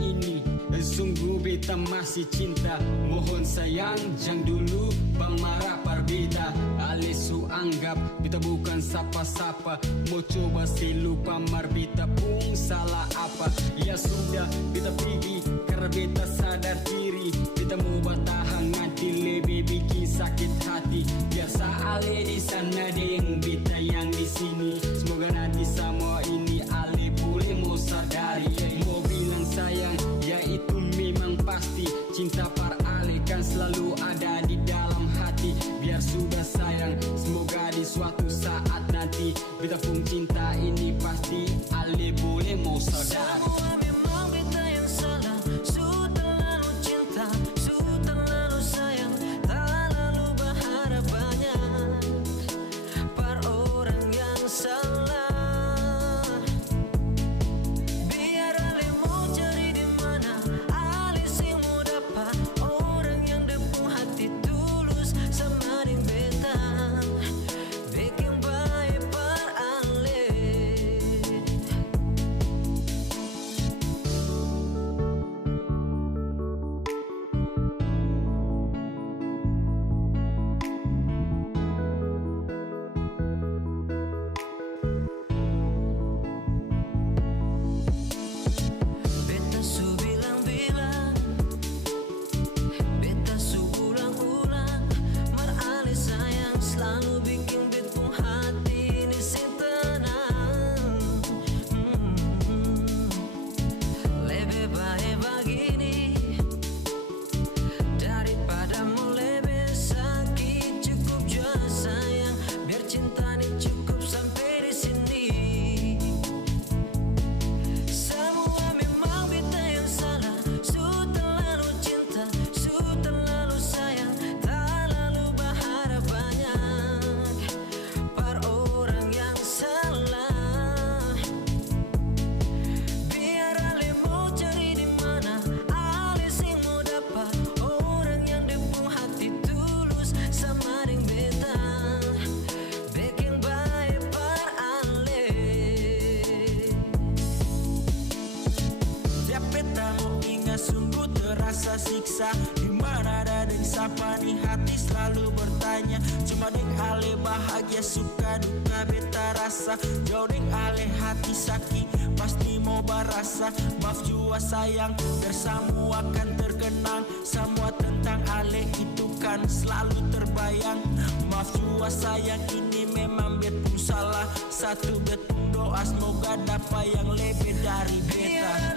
ini. Sungguh beta masih cinta, mohon sayang jangan dulu bang marah par beta. Alesu anggap beta bukan sapa-sapa, mau coba si lupa mar beta pun salah apa. Ya sudah beta pergi karena beta sadar diri, beta mau bertahan nanti lebih bikin sakit hati. Biasa ale di sana deng beta yang di sini, semoga nanti semua ini ale boleh mau sadari. Mau bilang sayang ya itu memang pasti, cinta par ale kan selalu ada di dalam hati. Biar sudah sayang, semoga di suatu saat nanti beta pun cinta ini pasti ale boleh mau sadari. Semua memang beta yang salah, sudah terlalu cinta, sudah terlalu sayang, tak lalu berharap banyak par orang yang salah. Biar ale mau cari di mana, ale sih mau dapat orang yang depung hati tulus sama dengan beta, bikin baik par ale. Beta su bilang-bilang, beta su ulang-ulang, mar ale sayang selalu bikin betong hati ini sing tenang. Lebih baik begini daripada mau lebih sakit. Cukup jua sayang, biar cinta ini cukup sampai di sini. Semua memang beta yang salah, sudah terlalu cinta, sudah terlalu sayang, tak lalu berharap banyak par orang yang salah. Biar ale mau cari di mana, ale sih mau dapat orang yang depung hati tulus sama dengan beta, bikin baik par ale. Tiap beta mau ingat sungguh terasa siksa, dimana ada deng sapa nih hati selalu bertanya. Cuma deng ale bahagia suka duka beta rasa, jauh deng ale hati sakit pasti mau berasa. Maaf jua sayang, biar semua akan terkenang, semua tentang ale itu kan selalu terbayang. Maaf jua sayang, ini memang bet pun salah, satu bet pun doa semoga dapat yang lebih dari beta.